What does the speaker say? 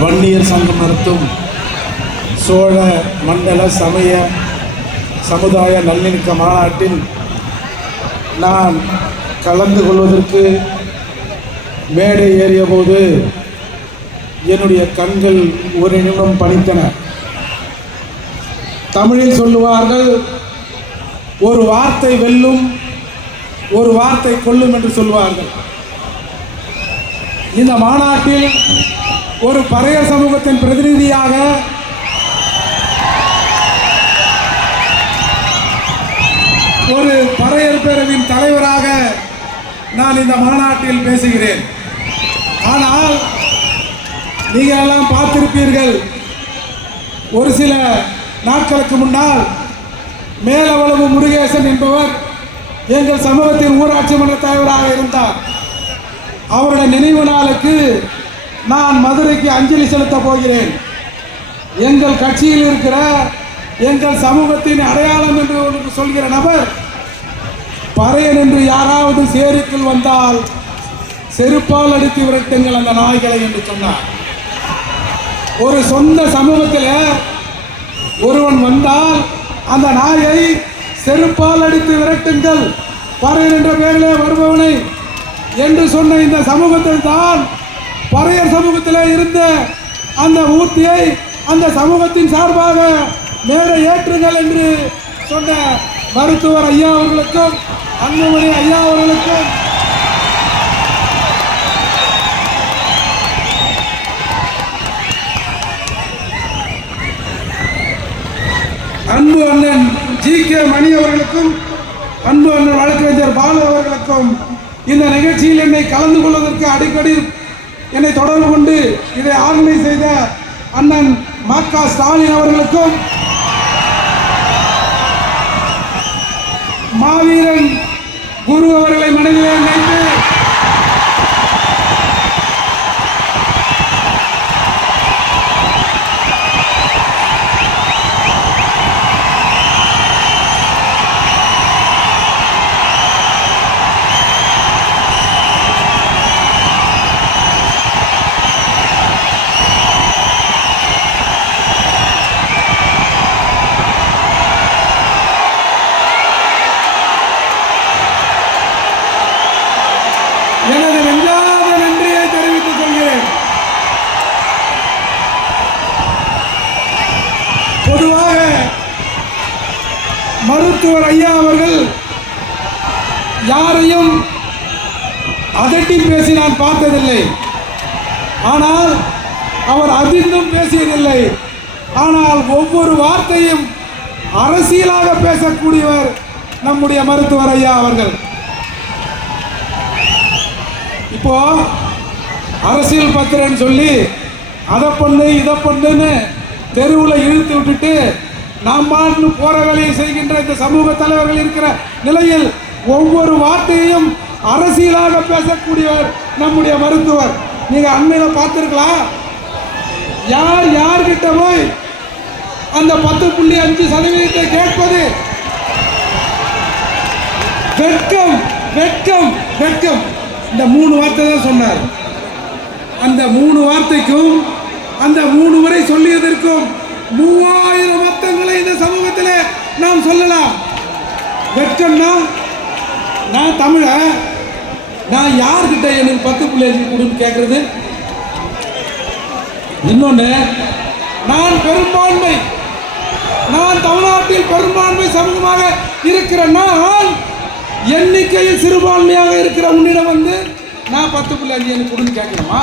வன்னியர் சங்கம் நடத்தும் சோழ மண்டல சமய சமுதாய நல்லிணக்க மாநாட்டில் நான் கலந்து கொள்வதற்கு மேடை ஏறிய போது என்னுடைய கண்கள் ஒரு நிமிடம் பணித்தன. தமிழில் சொல்லுவார்கள், ஒரு வார்த்தை வெல்லும், ஒரு வார்த்தை கொல்லும் என்று சொல்வார்கள். இந்த மாநாட்டில் ஒரு பறையர் சமூகத்தின் பிரதிநிதியாக ஒரு பறையர் பேரவையின் தலைவராக நான் இந்த மாநாட்டில் பேசுகிறேன். ஆனால் நீங்கள் எல்லாம் பார்த்திருப்பீர்கள், ஒரு சில நாட்களுக்கு முன்னால் மேலவளவு முருகேசன் என்பவர் எங்கள் சமூகத்தின் ஊராட்சி மன்ற தலைவராக இருந்தார். அவருடைய நினைவு நாளுக்கு நான் மதுரைக்கு அஞ்சலி செலுத்த போகிறேன். எங்கள் கட்சியில் இருக்கிற எங்கள் சமூகத்தின் அடையாளம் என்று சொல்கிற நபர் பறையன் என்று யாராவது சேரிக்குள் வந்தால் செருப்பால் அடித்து விரட்டுங்கள் அந்த நாய்களை என்று சொன்னார். ஒரு சொந்த சமூகத்தில் ஒருவன் வந்தால் அந்த நாயை செருப்பால் அடித்து விரட்டுங்கள் பறையன் என்ற பெயரிலே வருபவனை என்று சொன்ன இந்த சமூகத்தில் தான் பறையர் சமூகத்தில் இருந்த அந்த மூர்த்தியை அந்த சமூகத்தின் சார்பாக மேடை ஏற்றுங்கள் என்று சொன்ன மருத்துவர் ஐயா அவர்களுக்கும் அன்புமணி ஐயா அவர்களுக்கும் அன்பு அண்ணன் GK மணி அவர்களுக்கும் அன்பு அண்ணன் வழக்கறிஞர் பாலு அவர்களுக்கும் இந்த நிகழ்ச்சியில் என்னை கலந்து கொள்வதற்கு அடிக்கடி என்னை தொடர்பு கொண்டு இதை ஆர்கனைஸ் செய்த அண்ணன் ம.க. ஸ்டாலின் அவர்களுக்கும் மாவீரன் குரு அவர்களை மனதிலே நினைத்து எனது நெஞ்சார்ந்த நன்றியை தெரிவித்துக் கொள்கிறேன். பொதுவாக மருத்துவர் ஐயா அவர்கள் யாரையும் அதட்டி பேசி நான் பார்த்ததில்லை. ஆனால் அவர் அதிர்ந்தும் பேசியதில்லை. ஆனால் ஒவ்வொரு வார்த்தையும் அரசியலாக பேசக்கூடியவர் நம்முடைய மருத்துவர் ஐயா அவர்கள். இப்போ அரசியல் பத்திரன்னு சொல்லி அதை பண்ணு இதை பண்ணுன்னு தெருவில் இழுத்து விட்டுட்டு நாம் பாட்டு போற வேலையை செய்கின்ற இந்த சமூக தலைவர்கள் இருக்கிற நிலையில் ஒவ்வொரு வார்த்தையையும் அரசியலாக பேசக்கூடியவர் நம்முடைய மருத்துவர். நீங்க அண்மையில் பார்த்திருக்கலாம், யார்கிட்ட போய் அந்த 10.5% கேட்பது வெட்கம் வெட்கம் வெட்கம், இந்த 3 வார்த்தை தான் சொன்னார். அந்த 3 வார்த்தைக்கும் அந்த 3 முறை சொல்லியதற்கும் 3000 அர்த்தங்களை இந்த சமூகத்தில் நாம் சொல்லலாம். வெட்கம்னா, நான் தமிழ, நான் யார்கிட்ட எனக்கு 10.5 கொடுன்னு கேட்கறது? இன்னொன்று, நான் பெரும்பான்மை, நான் தமிழ்நாட்டில் பெரும்பான்மை சமூகமாக இருக்கிற நான் எண்ணிக்கையில் சிறுபான்மையாக இருக்கிற உன்னிடம் வந்து நான் 10.5 எனக்கு கொடுன்னு கேட்கணுமா?